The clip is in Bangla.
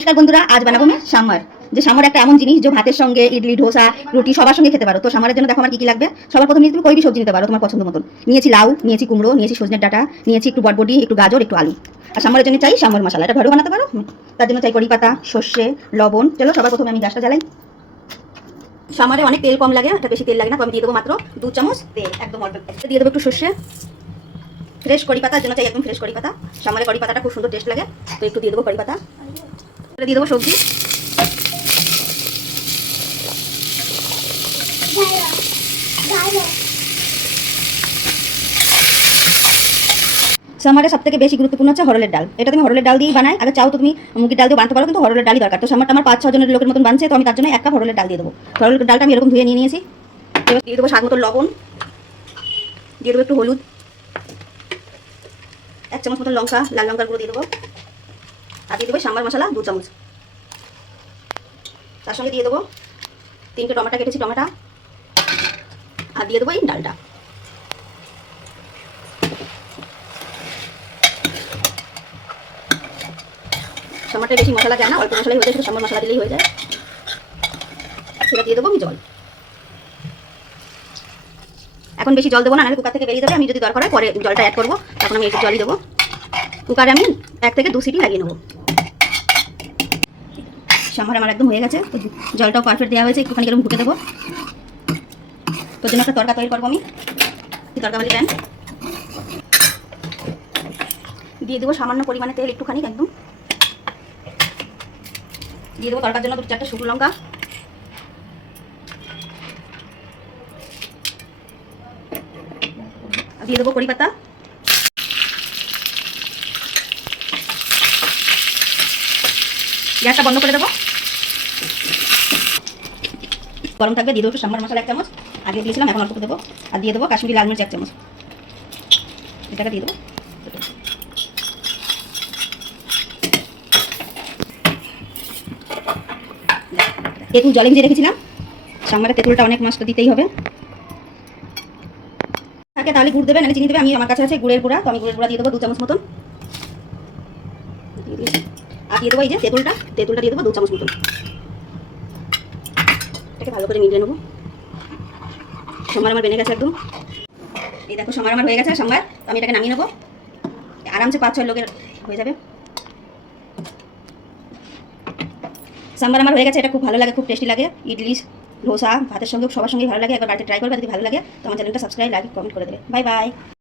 নমস্কার বন্ধুরা, আজ বানাবো আমি সাম্বার। যে সাম্বার একটা এমন জিনিস যে ভাতের সঙ্গে, ইডলি, ডোসা, রুটি সবার সঙ্গে খেতে পারো। তো সাম্বারের জন্য দেখো আমার কি কি লাগবে। সবার প্রথমে তুমি কই সবজি নিতে পারো তোমার পছন্দ মতন। নিয়েছি লাউ, নিয়েছি কুমড়ো, নিয়েছি সজনের ডাঁটা, নিয়েছি একটু বটবটি, একটু গাজর, একটু আলু। আর সাম্বারের জন্য চাই সাম্বার মশলা, এটা ঘরেও বানাতে পারো। তার জন্য চাই কড়ি পাতা, সর্ষে, লবণ। চলো সবার প্রথমে আমি গ্যাসটা জ্বালাই। সাম্বারে অনেক তেল কম লাগে, এটা বেশি তেল লাগে না, তো আমি দিয়ে দেবো মাত্র 2 চামচ তেল, একদম অল্প। দিয়ে দেবো একটু সর্ষে, ফ্রেশ কড়ি পাতার জন্য চাই একদম ফ্রেশ কড়ি পাতা। সাম্বারে কড়ি পাতাটা খুব সুন্দর টেস্ট লাগে, তো একটু দিয়ে দেবো কড়ি পাতা। দিয়ে দেবো সবজি, সামারে সবথেকে বেশি গুরুত্বপূর্ণ হচ্ছে হরলের ডাল। এটা তুমি হরলের ডাল দিয়েই বানাই, আগে চাও তো তুমি মুগের ডাল দিয়ে বানাতে পারো, কিন্তু হরলের ডালই দরকার। তো সামারটা আমার 5-6 জনের লোকের মতন বানছে, তো আমি তার জন্য 1 কাপ হরলের ডাল দিয়ে দেবো। হরলের ডালটা আমি এরকম ধুয়ে নিয়ে নিয়েছি। এবার দিয়ে দেবো স্বাদ মতো লবণ, দিয়ে দেবো একটু হলুদ, 1 চামচ মতো লঙ্কা, লাল লঙ্কার গুঁড়ো দিয়ে দেবো, আর দিয়ে দেবো সাম্বার মশলা 2 চামচ। তার সঙ্গে দিয়ে দেবো 3টে টমেটো কেটেছি, টমেটো, আর দিয়ে দেবো এই ডালটা। সাম্বারটা বেশি মশলা যায় না, অল্প মশলাই হয়ে যায়, শুধু সাম্বার মশলা দিলেই হয়ে যায়। সেটা দিয়ে দেবো আমি জল। এখন বেশি জল দেবো না, নাহলে কুকার থেকে বেরিয়ে যাবে। আমি যদি দরকার হয় পরে জলটা অ্যাড করবো, তখন আমি একটু জলই দেবো। কুকারে আমি 1 থেকে 2 সিটি লাগিয়ে নেবো। সাম্বার আমার একদম হয়ে গেছে, তো জলটাও পারফেক্ট দেওয়া হয়েছে। একটুখানি এরকম ঢুকে দেবো। তোর জন্য একটা তরকা তৈরি করবো আমি। তরকারি প্যান দিয়ে দেবো সামান্য পরিমাণে তেল, একটুখানি একদম। দিয়ে দেবো তরকার জন্য 2-4টে শুকনো লঙ্কা, দিয়ে দেবো কড়ি পাতা, গ্যাসটা বন্ধ করে দেবো। গরম থাকবে। দিয়ে দেবো একটু সাম্বার মশলা 1 চামচ, আগে দিয়েছিলাম, এখন অল্প দেবো। আর দিয়ে দেবো কাশ্মীরি লাল মির্চ 1 চামচ, এটাকে দিয়ে দেবো। তেঁতুল জলে ভিজে রেখেছিলাম, সাম্বারে তেঁতুলটা অনেক মাছটা দিতেই হবে। থাকে তাহলে গুড় দেবে, নাহলে চিনি দেবে। আমি আমার কাছে আছে গুড়ের গুঁড়া, তো আমি গুড়ের গুঁড়া দিয়ে দেবো 2 চামচ মতন। আর দিয়ে দেবো এই যে তেঁতুলটা দিয়ে দেবো 2 চামচ মতন। এটাকে ভালো করে মিলিয়ে নেবো। সাম্বার আমার বেনে গেছে একদম। এই দেখো সাম্বার আমার হয়ে গেছে সাম্বার, তো আমি এটাকে নামিয়ে নেবো। আরামসে 5-6 লোকের হয়ে যাবে। সাম্বার আমার হয়ে গেছে, এটা খুব ভালো লাগে, খুব টেস্টি লাগে। ইডলি, ডোসা, ভাতের সঙ্গে সবার সঙ্গেই ভালো লাগে। একবার বাড়িতে ট্রাই করবে, যদি ভালো লাগে তো আমার চ্যানেলটা সাবস্ক্রাইব, লাইক, কমেন্ট করে দেবে। Bye bye.